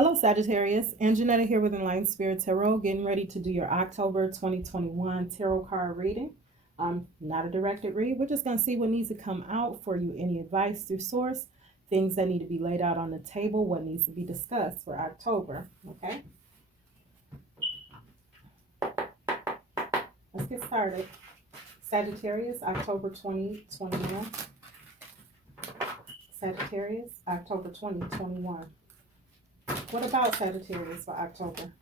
Hello, Sagittarius. And Janetta here with Enlightened Spirit Tarot, getting ready to do your October 2021 tarot card reading. Not a directed read. We're just going to see what needs to come out for you. Any advice through source, things that need to be laid out on the table, what needs to be discussed for October. Okay, let's get started. Sagittarius, October 2021. Sagittarius, October 2021. What about Sagittarius for October?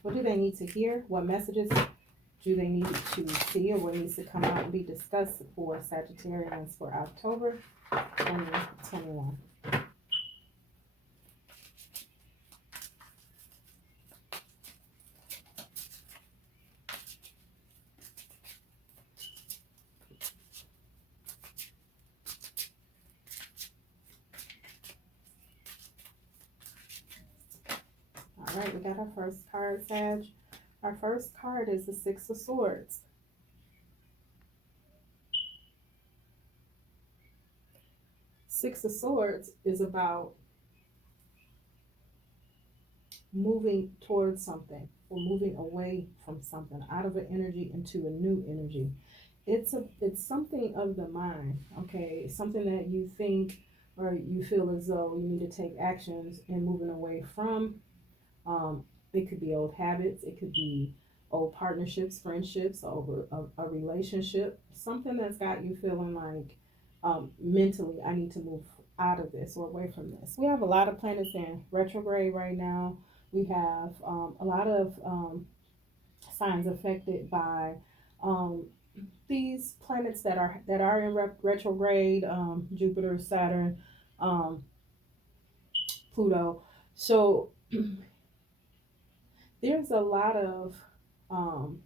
What do they need to hear? What messages do they need to see, or what needs to come out and be discussed for Sagittarians for October 2021? All right, we got our first card, Sag. Our first card is the Six of Swords. Six of Swords is about moving towards something or moving away from something, out of an energy into a new energy. It's something of the mind, okay? Something that you think or you feel as though you need to take actions and moving away from. It could be old habits, it could be old partnerships, friendships, over a relationship, something that's got you feeling like mentally, I need to move out of this or away from this. We have a lot of planets in retrograde right now. We have a lot of signs affected by these planets that are in retrograde, Jupiter, Saturn, um, Pluto. So there's a lot of um,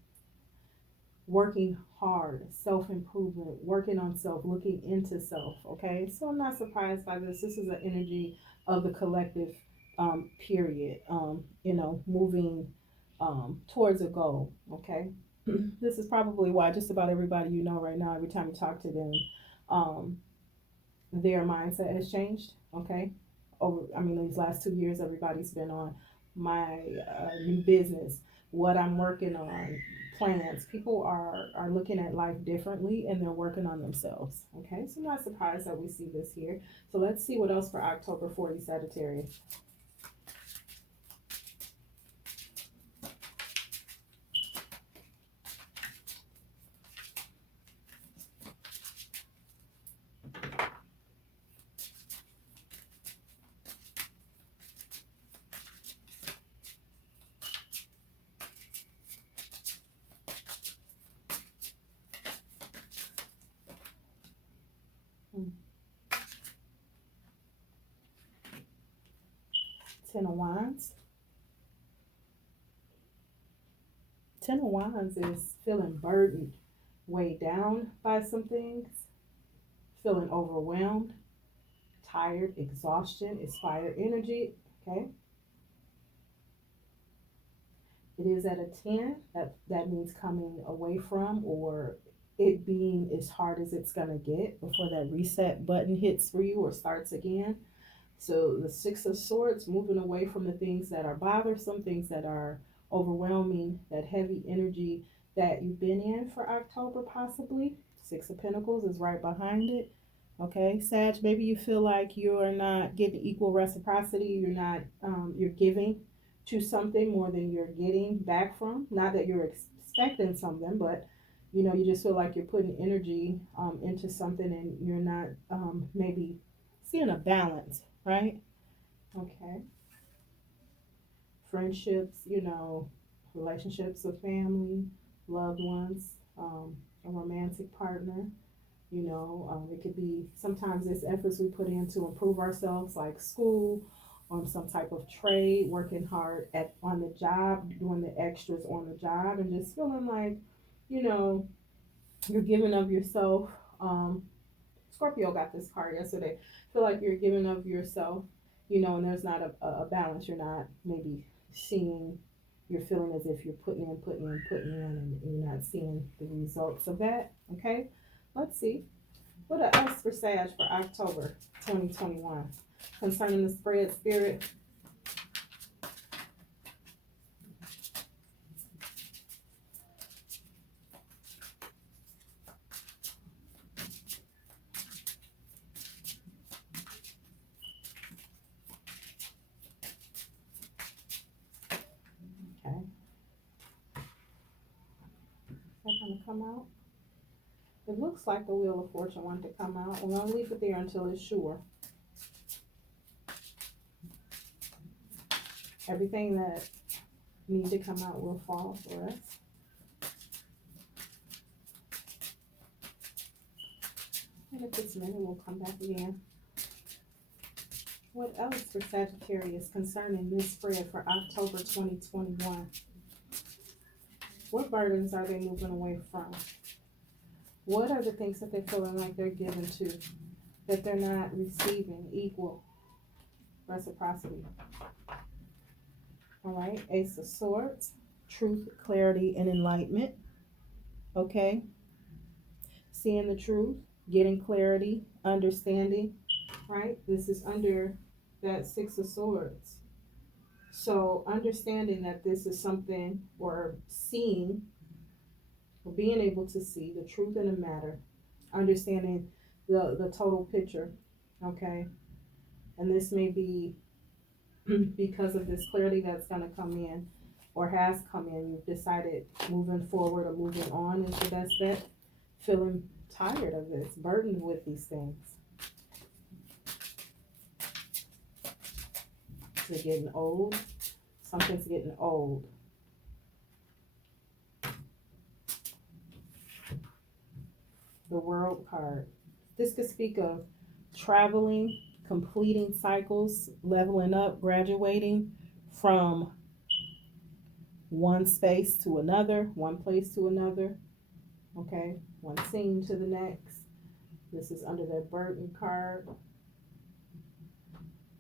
working hard, self-improvement, working on self, looking into self. Okay, so I'm not surprised by this. This is an energy of the collective period. Moving towards a goal. Okay, this is probably why just about everybody you know right now, every time you talk to them, um, their mindset has changed. Okay, these last 2 years, everybody's been on my new business, what I'm working on, plans. People are looking at life differently and they're working on themselves. Okay, so I'm not surprised that we see this here. So let's see what else for October 40 Sagittarius. 10 of Wands. 10 of Wands is feeling burdened, weighed down by some things, feeling overwhelmed, tired, exhaustion, is fire energy. Okay, it is at a 10. That means coming away from, or it being as hard as it's going to get before that reset button hits for you or starts again. So the Six of Swords, moving away from the things that are bothersome, things that are overwhelming, that heavy energy that you've been in for October possibly. Six of Pentacles is right behind it. Okay, Sag, maybe you feel like you're not getting equal reciprocity. You're not, you're giving to something more than you're getting back from. Not that you're expecting something, but you just feel like you're putting energy into something and you're not maybe seeing a balance, right? Okay. Friendships, relationships with family, loved ones, a romantic partner. It could be sometimes it's efforts we put in to improve ourselves, like school, on some type of trade, working hard on the job, doing the extras on the job, and just feeling like, you know, you're giving of yourself. Scorpio got this card yesterday. Feel like you're giving of yourself, and there's not a balance. You're not maybe seeing, you're feeling as if you're putting in, and you're not seeing the results of that. Okay, let's see. What else for Sag for October 2021 concerning the spread spirit? that going to come out? It looks like the Wheel of Fortune wanted to come out. We're going to leave it there until it's sure. Everything that needs to come out will fall for us. And if it's minute, we'll come back again. What else for Sagittarius concerning this spread for October 2021? What burdens are they moving away from? What are the things that they're feeling like they're given to, that they're not receiving equal reciprocity? All right, Ace of Swords, truth, clarity, and enlightenment. Okay, seeing the truth, getting clarity, understanding, right? This is under that Six of Swords. So understanding that this is something, or seeing, or being able to see the truth in the matter, understanding the total picture, okay? And this may be because of this clarity that's going to come in, or has come in. You've decided moving forward or moving on is the best bet. Feeling tired of this, burdened with these things. They're getting old. Something's getting old. The World card. This could speak of traveling, completing cycles, leveling up, graduating from one space to another, one place to another, okay? One scene to the next. This is under that burden card.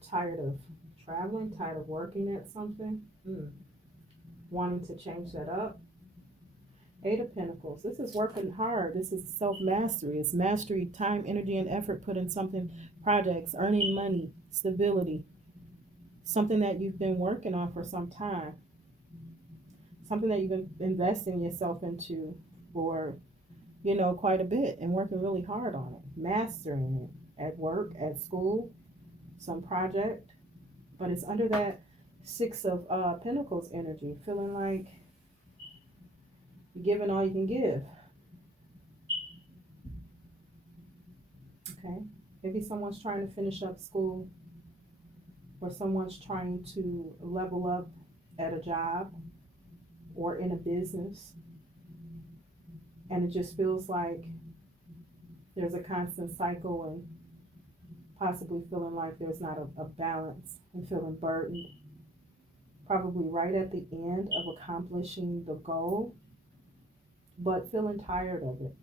Tired of traveling, tired of working at something, wanting to change that up. Eight of Pentacles. This is working hard. This is self-mastery. It's mastery, time, energy, and effort put in something, projects, earning money, stability. Something that you've been working on for some time. Something that you've been investing yourself into for, quite a bit, and working really hard on it. Mastering it at work, at school, some project. But it's under that Six of Pentacles energy, feeling like you're giving all you can give. Okay, maybe someone's trying to finish up school, or someone's trying to level up at a job or in a business, and it just feels like there's a constant cycle, and possibly feeling like there's not a balance, and feeling burdened, probably right at the end of accomplishing the goal, but feeling tired of it,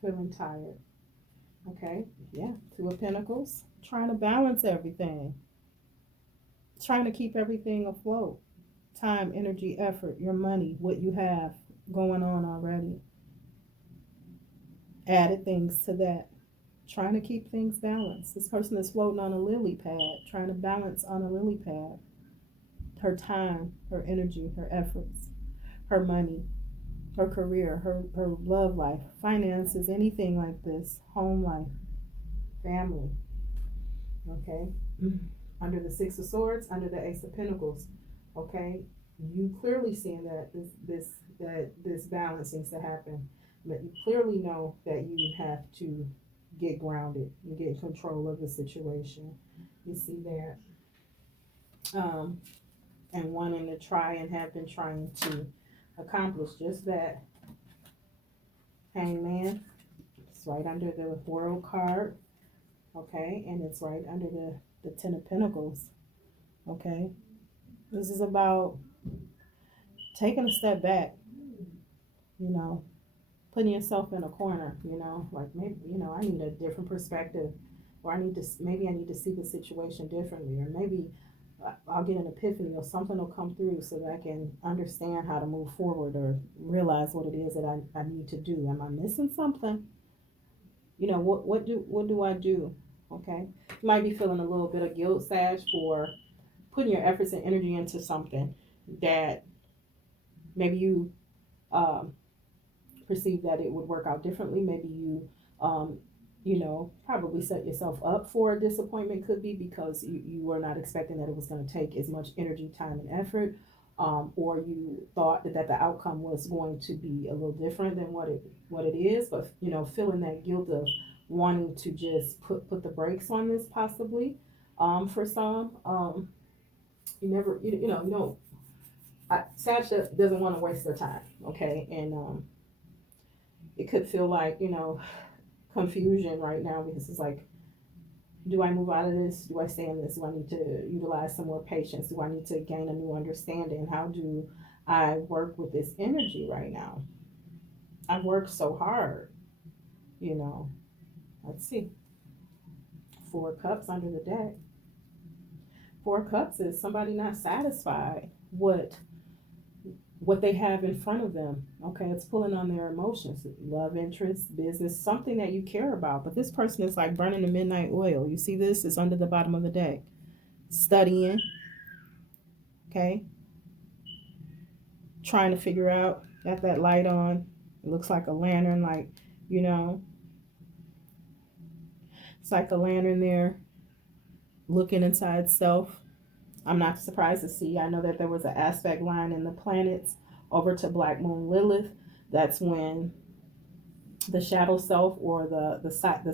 feeling tired. Okay, yeah, Two of Pentacles, trying to balance everything, trying to keep everything afloat. Time, energy, effort, your money, what you have going on already. Added things to that. Trying to keep things balanced. This person is floating on a lily pad, trying to balance on a lily pad. Her time, her energy, her efforts, her money, her career, her love life, finances, anything like this, home life, family. Okay? Under the Six of Swords, under the Ace of Pentacles. Okay? You clearly seeing that this balance needs to happen. But you clearly know that you have to get grounded and get control of the situation. You see that. And wanting to try, and have been trying to accomplish just that. Hangman. It's right under the World card. Okay, and it's right under the Ten of Pentacles. Okay, this is about taking a step back, putting yourself in a corner, like maybe, I need a different perspective, or maybe I need to see the situation differently, or maybe I'll get an epiphany, or something will come through so that I can understand how to move forward, or realize what it is that I need to do. Am I missing something? What do I do? Okay, you might be feeling a little bit of guilt, Sag, for putting your efforts and energy into something that maybe you perceive that it would work out differently. Maybe you probably set yourself up for a disappointment, could be because you were not expecting that it was going to take as much energy, time, and effort. or you thought that the outcome was going to be a little different than what it is, but feeling that guilt of wanting to just put the brakes on this possibly, for some, you never, you know, you don't. Sag doesn't want to waste their time, okay, and it could feel like confusion right now because it's like, do I move out of this? Do I stay in this? Do I need to utilize some more patience? Do I need to gain a new understanding? How do I work with this energy right now? I've worked so hard, you know. Let's see. 4 cups under the deck. 4 cups is somebody not satisfied with what they have in front of them. Okay, it's pulling on their emotions, love interest, business, something that you care about. But this person is like burning the midnight oil. You see this? It's under the bottom of the deck. Studying, okay? Trying to figure out, got that light on. It looks like a lantern, like, it's like a lantern there, looking inside self. I'm not surprised to see, I know that there was an aspect line in the planets over to Black Moon Lilith. That's when the shadow self, or the side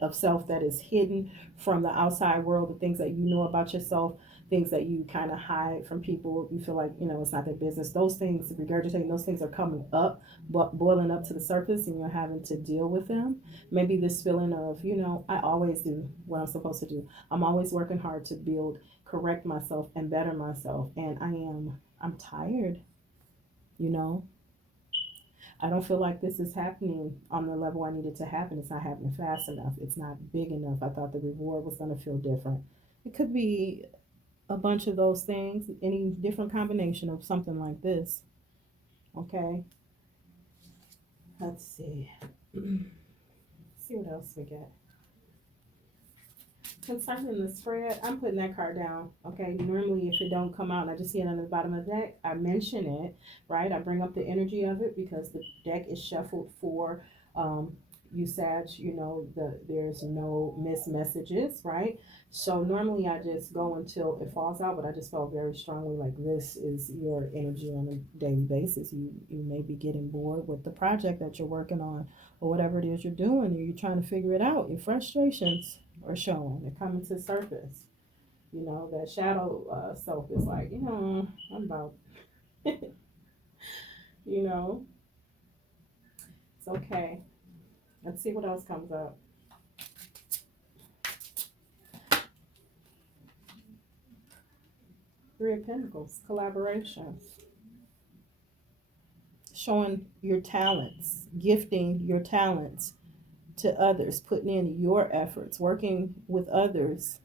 of self that is hidden from the outside world, the things that you know about yourself, things that you kind of hide from people, you feel like it's not their business, those things, regurgitating, those things are coming up, but boiling up to the surface, and you're having to deal with them. Maybe this feeling of, I always do what I'm supposed to do. I'm always working hard to build, correct myself, and better myself, and I'm tired. I don't feel like this is happening on the level I need it to happen. It's not happening fast enough. It's not big enough. I thought the reward was going to feel different. It could be a bunch of those things, any different combination of something like this. Okay. Let's see. See what else we get. Concerning the spread, I'm putting that card down. Okay, normally if it don't come out and I just see it on the bottom of the deck, I mention it, right? I bring up the energy of it because the deck is shuffled for you, Sag. There's no missed messages, right? So normally I just go until it falls out, but I just felt very strongly like this is your energy on a daily basis. You may be getting bored with the project that you're working on, or whatever it is you're doing, or you're trying to figure it out. Your frustrations are showing, they're coming to the surface. That shadow self is like, I'm about it's okay. Let's see what else comes up. Three of Pentacles, collaborations. Showing your talents, gifting your talents to others, putting in your efforts, working with others,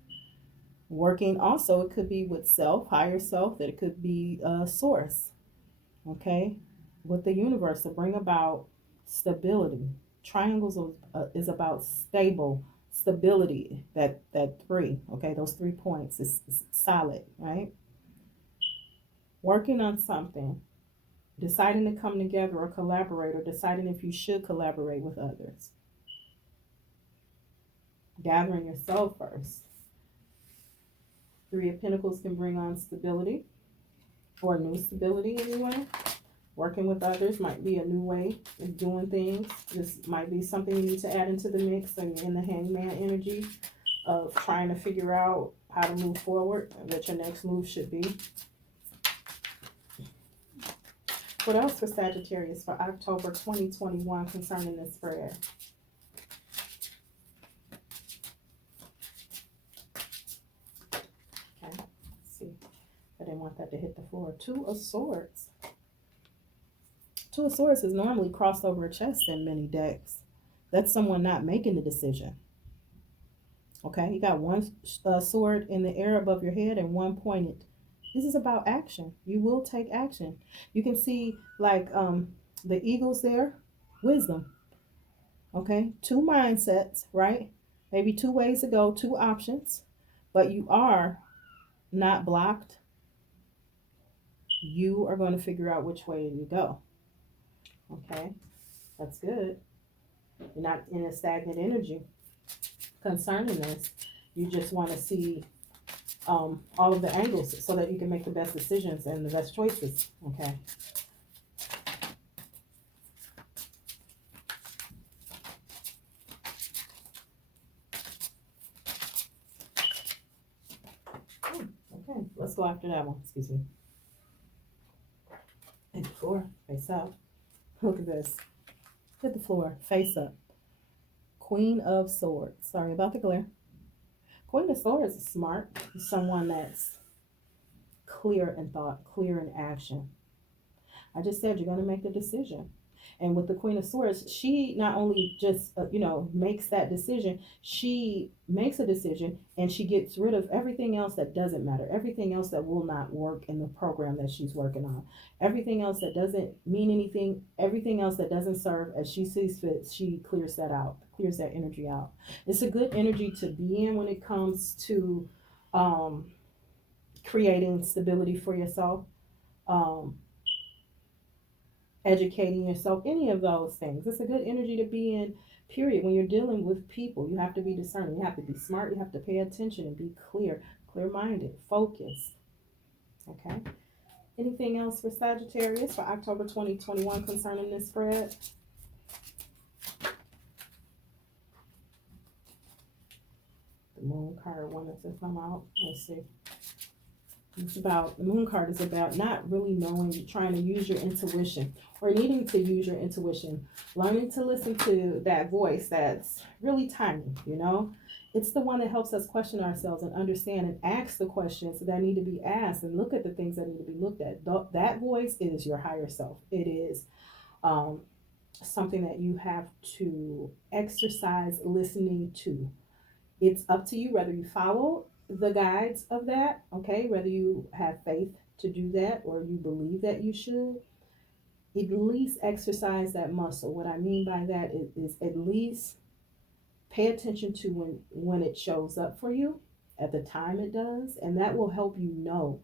working also, it could be with self, higher self, that it could be a source, okay, with the universe to bring about stability. Triangles is about stability, that 3, okay, those 3 points is solid, right? Working on something, deciding to come together or collaborate, or deciding if you should collaborate with others. Gathering yourself first. 3 of Pentacles can bring on stability, or new stability anyway. Working with others might be a new way of doing things. This might be something you need to add into the mix, so you're in the Hangman energy of trying to figure out how to move forward and what your next move should be. What else for Sagittarius for October 2021 concerning this spread? Okay, let's see. I didn't want that to hit the floor. 2 of Swords. 2 of Swords is normally crossed over a chest in many decks. That's someone not making the decision. Okay, you got one sword in the air above your head and one pointed. This is about action. You will take action. You can see like the eagles there, wisdom. Okay, 2 mindsets, right? Maybe 2 ways to go, 2 options, but you are not blocked. You are going to figure out which way you go. Okay, that's good. You're not in a stagnant energy concerning this. You just want to see all of the angles so that you can make the best decisions and the best choices. Okay. Okay, let's go after that one. Excuse me. Hit the floor, face up. Look at this. Hit the floor, face up. Queen of Swords. Sorry about the glare. Queen of Swords is smart. Someone that's clear in thought, clear in action. I just said you're going to make the decision. And with the Queen of Swords, she not only just, makes that decision, she makes a decision and she gets rid of everything else that doesn't matter, everything else that will not work in the program that she's working on, everything else that doesn't mean anything, everything else that doesn't serve as she sees fit, she clears that out, clears that energy out. It's a good energy to be in when it comes to creating stability for yourself. Educating yourself, any of those things. It's a good energy to be in, period. When you're dealing with people, you have to be discerning. You have to be smart. You have to pay attention and be clear-minded, focused. Okay. Anything else for Sagittarius for October 2021 concerning this spread? The Moon card wanted to come out. Let's see. The Moon card is about not really knowing, trying to use your intuition or needing to use your intuition, learning to listen to that voice that's really tiny, It's the one that helps us question ourselves and understand and ask the questions that need to be asked and look at the things that need to be looked at. That voice is your higher self. It is something that you have to exercise listening to. It's up to you whether you follow the guides of that, okay, whether you have faith to do that or you believe that you should. At least exercise that muscle. What I mean by that is at least pay attention to when it shows up for you at the time it does, and that will help you know,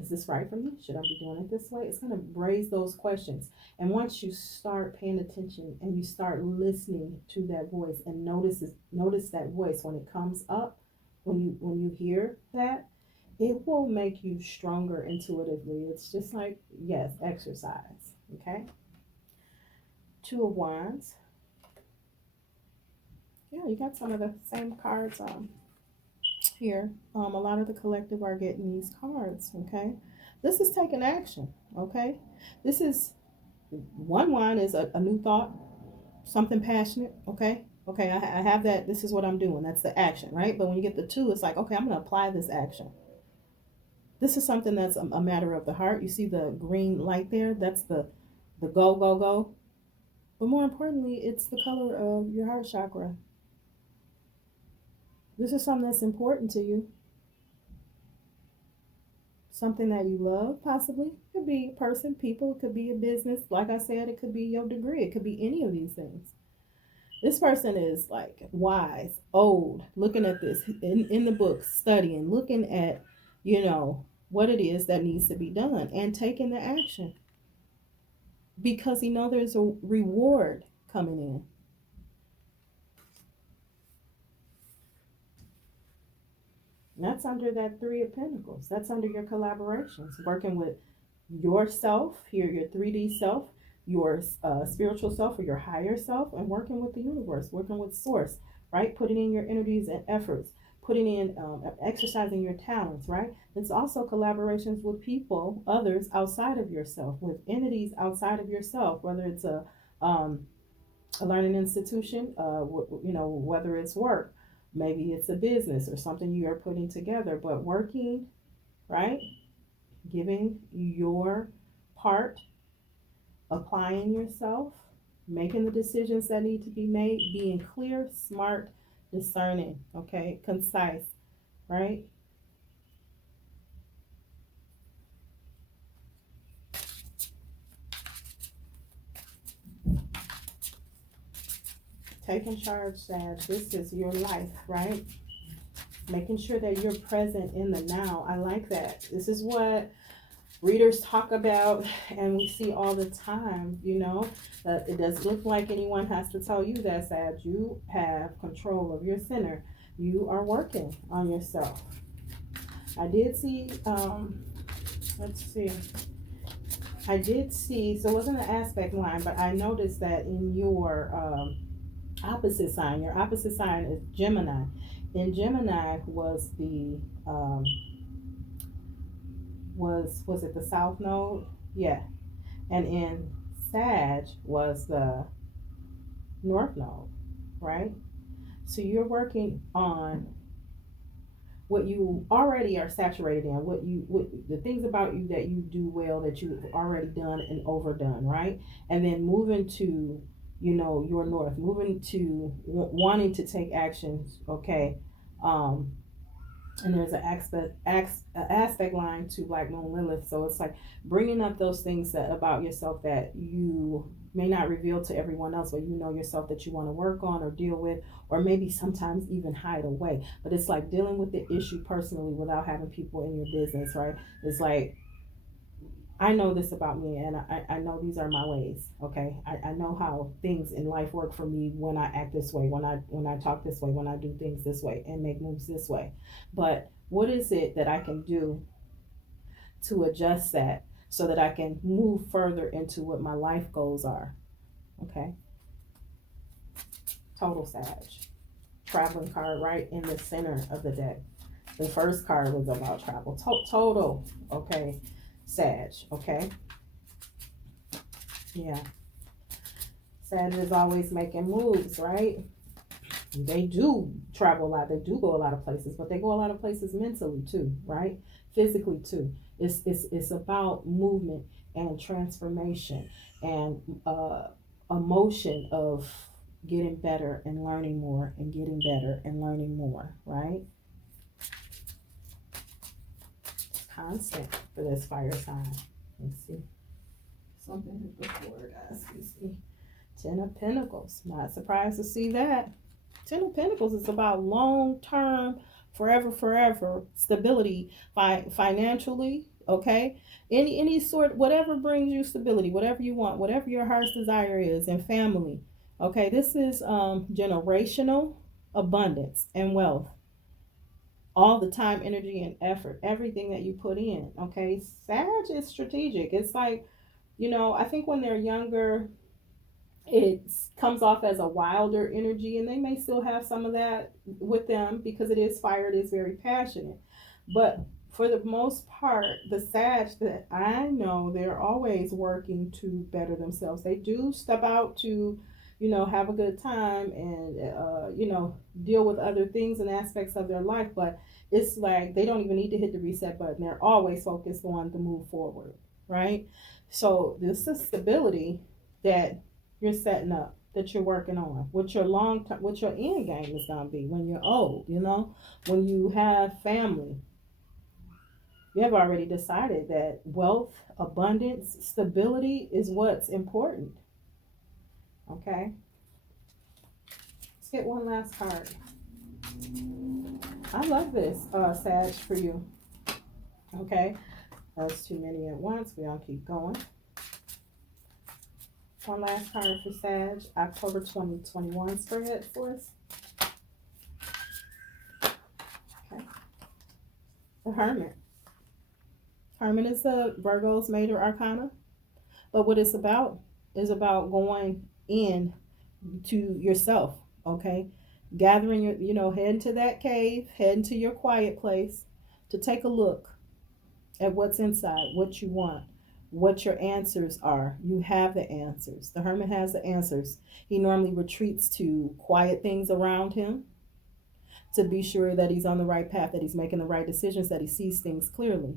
is this right for me? Should I be doing it this way? It's going to raise those questions. And once you start paying attention and you start listening to that voice and notice that voice when it comes up, when you hear that, it will make you stronger intuitively. It's just like, yes, exercise. Okay. Two of Wands. Yeah, you got some of the same cards here. A lot of the collective are getting these cards. Okay. This is taking action. Okay. This is one wand is a new thought, something passionate. Okay. Okay. I have that. This is what I'm doing. That's the action, right? But when you get the two, it's like, okay, I'm going to apply this action. This is something that's a matter of the heart. You see the green light there? That's the go, go, go. But more importantly, it's the color of your heart chakra. This is something that's important to you. Something that you love, possibly. It could be a person, people. It could be a business. Like I said, it could be your degree. It could be any of these things. This person is like wise, old, looking at this in the book, studying, looking at, what it is that needs to be done and taking the action because he knows there's a reward coming in. And that's under that Three of Pentacles. That's under your collaborations, working with yourself, your 3D self, your spiritual self or your higher self, and working with the universe, working with source, right? Putting in your energies and efforts, putting in, exercising your talents, right? It's also collaborations with people, others outside of yourself, with entities outside of yourself, whether it's a learning institution, whether it's work, maybe it's a business or something you are putting together, but working, right? Giving your part, applying yourself, making the decisions that need to be made, being clear, smart, discerning, okay, concise, right? Taking charge, Sag. This is your life, right? Making sure that you're present in the now. I like that. This is what readers talk about, and we see all the time, it does look like anyone has to tell you that, Sag, you have control of your center. You are working on yourself. I did see, let's see. I did see, so it wasn't an aspect line, but I noticed that in your your opposite sign is Gemini. In Gemini was the was it the South Node? Yeah. And in Sag was the North Node, right? So you're working on what you already are saturated in, what the things about you that you do well, that you've already done and overdone, right? And then moving to, your north, moving to wanting to take actions, okay? And there's an aspect line to Black Moon Lilith, so it's like bringing up those things that about yourself that you may not reveal to everyone else, but you know yourself that you want to work on or deal with, or maybe sometimes even hide away. But it's like dealing with the issue personally without having people in your business, right? It's like, I know this about me, and I know these are my ways, okay? I know how things in life work for me when I act this way, when I talk this way, when I do things this way and make moves this way. But what is it that I can do to adjust that so that I can move further into what my life goals are? Okay. Total Sag. Traveling card right in the center of the deck. The first card was about travel. Total, okay, Sag, okay? Yeah. Sag is always making moves, right? They do travel a lot. They do go a lot of places, but they go a lot of places mentally too, right? Physically too. It's about movement and transformation and emotion of getting better and learning more and getting better and learning more, right? It's constant for this fire sign. Let's see. Something hit before, guys. We see 10 of Pentacles. Not surprised to see that. 10 of Pentacles is about long-term, forever stability, financially, okay? Any sort, whatever brings you stability, whatever you want, whatever your heart's desire is, and family, okay? This is generational abundance and wealth. All the time, energy, and effort, everything that you put in, okay? Sag is strategic. It's like, I think when they're younger, it comes off as a wilder energy, and they may still have some of that with them because it is fire, it is very passionate. But for the most part, the Sag that I know, they're always working to better themselves. They do step out to, have a good time and, deal with other things and aspects of their life. But it's like they don't even need to hit the reset button. They're always focused on the move forward, right? So this is stability that you're setting up, that you're working on, what your what your end game is going to be when you're old, when you have family. You have already decided that wealth, abundance, stability is what's important. Okay. Let's get one last card. I love this, Sag, for you. Okay. That's too many at once. We're going to keep going. One last card for Sag, October 2021 spread for us. Okay. The Hermit. Hermit is the Virgo's major arcana. But what it's about is about going in to yourself, okay? Gathering your, heading to that cave, heading to your quiet place to take a look at what's inside, what you want, what your answers are. You have the answers. The Hermit has the answers. He normally retreats to quiet things around him to be sure that he's on the right path, that he's making the right decisions, that he sees things clearly.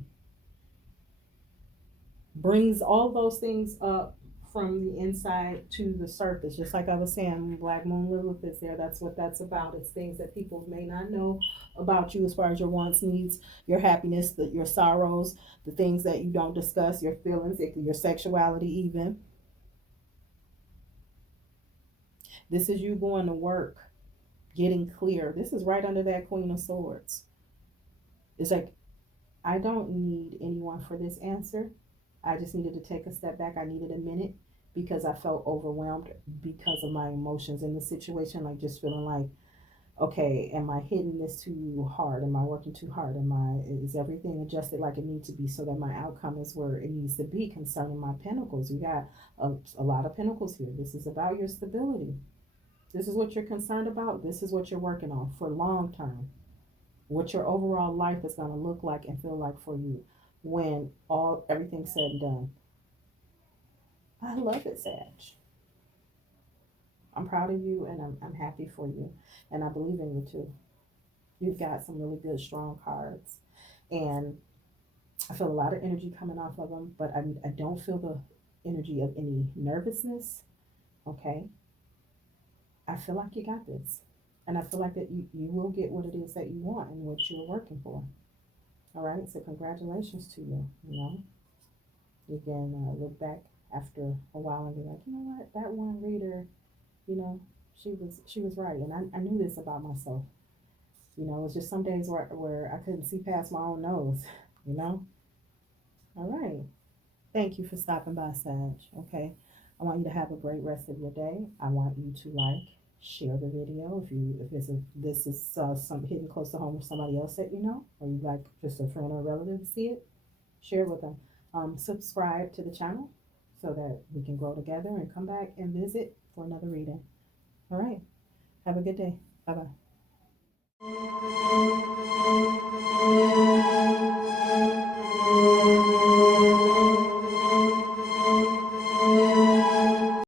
Brings all those things up from the inside to the surface. Just like I was saying, Black Moon Lilith is there. That's what that's about. It's things that people may not know about you as far as your wants, needs, your happiness, your sorrows, the things that you don't discuss, your feelings, your sexuality even. This is you going to work, getting clear. This is right under that Queen of Swords. It's like, I don't need anyone for this answer. I just needed to take a step back. I needed a minute because I felt overwhelmed because of my emotions in the situation, like just feeling like, okay, am I hitting this too hard? Am I working too hard? Is everything adjusted like it needs to be so that my outcome is where it needs to be concerning my pentacles? You got a lot of pentacles here. This is about your stability. This is what you're concerned about. This is what you're working on for long term. What your overall life is going to look like and feel like for you when everything's said and done. I love it, Sag. I'm proud of you and I'm happy for you. And I believe in you too. You've got some really good, strong cards. And I feel a lot of energy coming off of them, but I don't feel the energy of any nervousness. Okay. I feel like you got this. And I feel like that you will get what it is that you want and what you're working for. All right. So congratulations to you. You know, you can look back after a while and be like, you know what, that one reader, you know, she was right. And I knew this about myself. You know, it was just some days where I couldn't see past my own nose, you know? All right. Thank you for stopping by, Sag. Okay. I want you to have a great rest of your day. I want you to share the video if this is some hitting close to home with somebody else that you know, or you like just a friend or a relative to see it. Share it with them. Subscribe to the channel so that we can grow together and come back and visit for another reading. All right. Have a good day. Bye bye.